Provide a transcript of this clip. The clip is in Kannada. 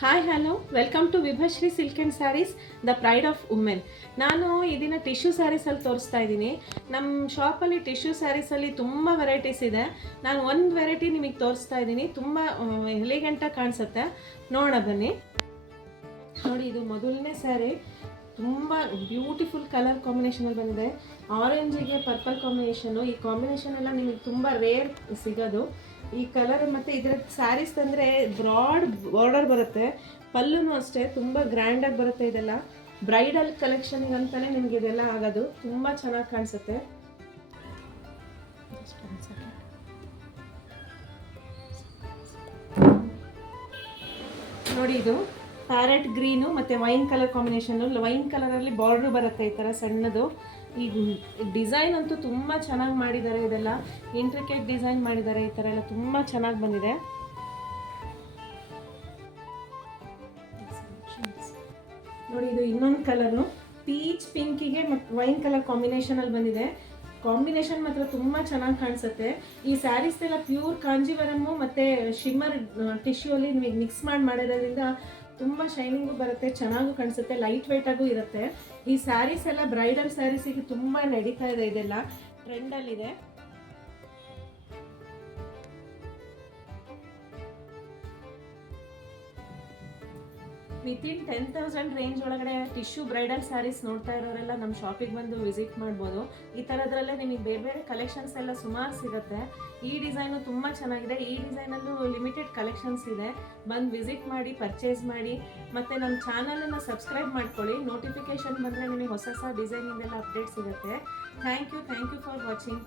Hi hello welcome to Vibhashree silk and sarees the pride of women. ನಾನು ಇದನ್ನು ಟಿಶ್ಯೂ ಸ್ಯಾರೀಸಲ್ಲಿ ತೋರಿಸ್ತಾ ಇದ್ದೀನಿ. ನಮ್ಮ ಶಾಪಲ್ಲಿ ಟಿಶ್ಯೂ ಸ್ಯಾರೀಸಲ್ಲಿ ತುಂಬ ವೆರೈಟೀಸ್ ಇದೆ. ನಾನು ಒಂದು ವೆರೈಟಿ ನಿಮಗೆ ತೋರಿಸ್ತಾ ಇದ್ದೀನಿ. ತುಂಬ ಎಲಿಗೆಂಟಾಗಿ ಕಾಣಿಸುತ್ತೆ. ನೋಡೋಣ ಬನ್ನಿ. ನೋಡಿ, ಇದು ಮೊದಲನೇ ಸ್ಯಾರಿ. ತುಂಬ ಬ್ಯೂಟಿಫುಲ್ ಕಲರ್ ಕಾಂಬಿನೇಷನಲ್ಲಿ ಬಂದಿದೆ. ಆರೆಂಜಿಗೆ ಪರ್ಪಲ್ ಕಾಂಬಿನೇಷನು. ಈ ಕಾಂಬಿನೇಷನ್ ಎಲ್ಲ ನಿಮಗೆ ತುಂಬ ರೇರ್ ಸಿಗೋದು ಈ ಕಲರ್. ಮತ್ತು ಇದರ ಸ್ಯಾರೀಸ್ ತಂದರೆ ಬ್ರಾಡ್ ಬಾರ್ಡರ್ ಬರುತ್ತೆ. ಪಲ್ಲುನೂ ಅಷ್ಟೇ ತುಂಬ ಗ್ರ್ಯಾಂಡಾಗಿ ಬರುತ್ತೆ. ಇದೆಲ್ಲ ಬ್ರೈಡಲ್ ಕಲೆಕ್ಷನ್ಗೆ ಅಂತಲೇ ನಿಮಗೆ ಇದೆಲ್ಲ ಆಗೋದು. ತುಂಬ ಚೆನ್ನಾಗಿ ಕಾಣಿಸುತ್ತೆ. ನೋಡಿ, ಇದು ಪ್ಯಾರೆಟ್ ಗ್ರೀನು ಮತ್ತು ವೈನ್ ಕಲರ್ ಕಾಂಬಿನೇಷನ್ನು. ವೈನ್ ಕಲರಲ್ಲಿ ಬಾರ್ಡ್ರು ಬರುತ್ತೆ ಈ ಥರ ಸಣ್ಣದು. ಈ ಡಿಸೈನ್ ಅಂತೂ ತುಂಬ ಚೆನ್ನಾಗಿ ಮಾಡಿದ್ದಾರೆ. ಇದೆಲ್ಲ ಇಂಟ್ರಿಕೇಟ್ ಡಿಸೈನ್ ಮಾಡಿದ್ದಾರೆ. ಈ ಥರ ಎಲ್ಲ ತುಂಬ ಚೆನ್ನಾಗಿ ಬಂದಿದೆ. ನೋಡಿ, ಇದು ಇನ್ನೊಂದು ಕಲರು ಪೀಚ್ ಪಿಂಕಿಗೆ ಮತ್ತು ವೈನ್ ಕಲರ್ ಕಾಂಬಿನೇಷನಲ್ಲಿ ಬಂದಿದೆ. ಕಾಂಬಿನೇಷನ್ ಮಾತ್ರ ತುಂಬ ಚೆನ್ನಾಗಿ ಕಾಣಿಸುತ್ತೆ. ಈ ಸ್ಯಾರೀಸ್ ಎಲ್ಲ ಪ್ಯೂರ್ ಕಾಂಜಿವರಮ್ಮು ಮತ್ತು ಶಿಮ್ಮರ್ ಟಿಶ್ಯೂ ಅಲ್ಲಿ ನಿಮಗೆ ಮಿಕ್ಸ್ ಮಾಡಿರೋದ್ರಿಂದ ತುಂಬ ಶೈನಿಂಗು ಬರುತ್ತೆ, ಚೆನ್ನಾಗೂ ಕಾಣಿಸುತ್ತೆ, ಲೈಟ್ ವೆಯ್ಟಾಗೂ ಇರುತ್ತೆ. ಈ ಸ್ಯಾರೀಸ್ ಎಲ್ಲ ಬ್ರೈಡಲ್ ಸ್ಯಾರೀಸಿಗೆ ತುಂಬ ನಡೀತಾ ಇದೆ. ಇದೆಲ್ಲ ಟ್ರೆಂಡಲ್ಲಿದೆ. ವಿತಿನ್ 10,000 ರೇಂಜ್ ಒಳಗಡೆ ಟಿಶ್ಯೂ ಬ್ರೈಡಲ್ ಸ್ಯಾರೀಸ್ ನೋಡ್ತಾ ಇರೋರೆಲ್ಲ ನಮ್ಮ ಶಾಪಿಗೆ ಬಂದು ವಿಸಿಟ್ ಮಾಡ್ಬೋದು. ಈ ಥರದ್ರಲ್ಲೇ ನಿಮಗೆ ಬೇರೆ ಬೇರೆ ಕಲೆಕ್ಷನ್ಸ್ ಎಲ್ಲ ಸುಮಾರು ಸಿಗುತ್ತೆ. ಈ ಡಿಸೈನು ತುಂಬ ಚೆನ್ನಾಗಿದೆ. ಈ ಡಿಸೈನಲ್ಲೂ ಲಿಮಿಟೆಡ್ ಕಲೆಕ್ಷನ್ಸ್ ಇದೆ. ಬಂದು ವಿಸಿಟ್ ಮಾಡಿ, ಪರ್ಚೇಸ್ ಮಾಡಿ. ಮತ್ತು ನಮ್ಮ ಚಾನಲನ್ನು ಸಬ್ಸ್ಕ್ರೈಬ್ ಮಾಡ್ಕೊಳ್ಳಿ. ನೋಟಿಫಿಕೇಷನ್ ಬಂದರೆ ನಿಮಗೆ ಹೊಸ ಹೊಸ ಡಿಸೈನಿಂದೆಲ್ಲ ಅಪ್ಡೇಟ್ ಸಿಗುತ್ತೆ. Thank you for watching.